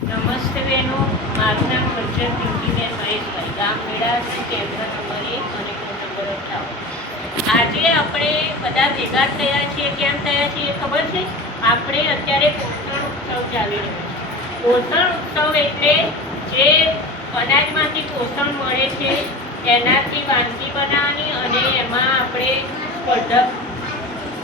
નમસ્તે બહેનો, મારું નામ સજ્જન પિંકીબેન મહેશભાઈ, ગામ મેળાવદર, કેન્દ્ર નંબર 1 અને ફોન નંબર 58। આજે આપણે બધા ભેગા થયા છીએ, કેમ થયા છીએ ખબર છે? આપણે અત્યારે પોષણ ઉત્સવ ચાલી રહ્યો છે। પોષણ ઉત્સવ એટલે જે અનાજમાંથી પોષણ મળે છે એનાથી વાનગી બનાવવાની અને એમાં આપણે સ્પર્ધા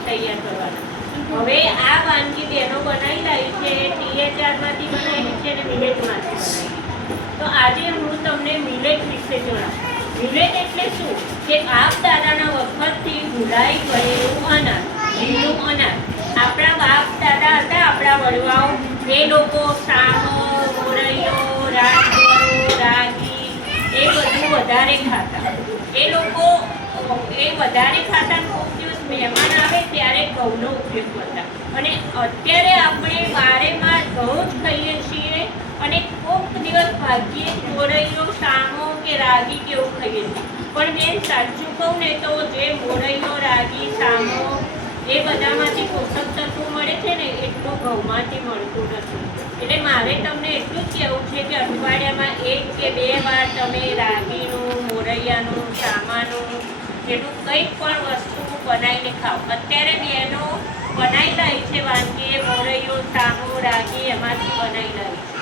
તૈયાર કરવાના। હવે આ વાનગી બહેનો બનાવી લાવી છે, THRમાંથી બનાવેલી છે અને મિલેટમાંથી બનાવેલી। તો આજે હું તમને મિલેટ વિશે જણાવું। મિલેટ એટલે શું? કે બાપ દાદાના વખતથી ભૂલાઈ ગયેલું અનાજ, લીલું અનાજ। આપણા બાપ દાદા હતા, આપણા વડવાઓ, એ લોકો સામો, મોરૈયો, રાજગરો, રાગી એ બધું વધારે ખાતા। એ લોકો વધારે ખાતા। ખૂબ દિવસ મહેમાન આવે ત્યારે ઘઉંનો ઉપયોગ કરતા અને અત્યારે આપણે વારેમાં ઘઉં જ ખાઈએ છીએ અને કોઈક દિવસ ભાગ્યે મોરૈયો, સામો કે રાગી કેવું ખાઈએ છીએ। પણ બેન સાચું કહું ને તો જે મોરૈયો, રાગી, સામો એ બધામાંથી પોષક તત્વો મળે છે ને એટલું ઘઉંમાંથી મળતું નથી। એટલે મારે તમને એટલું જ કહેવું છે કે અઠવાડિયામાં 1 કે 2 વાર તમે રાગીનું, મોરૈયાનું, સામાનું એટલું કંઈક પણ વસ્તુ બનાવીને ખાઓ। અત્યારે બહેનો બનાવી લાવી છે વાનગી, મોરૈયો, સામો, રાગી એમાંથી બનાવી લાવી છે।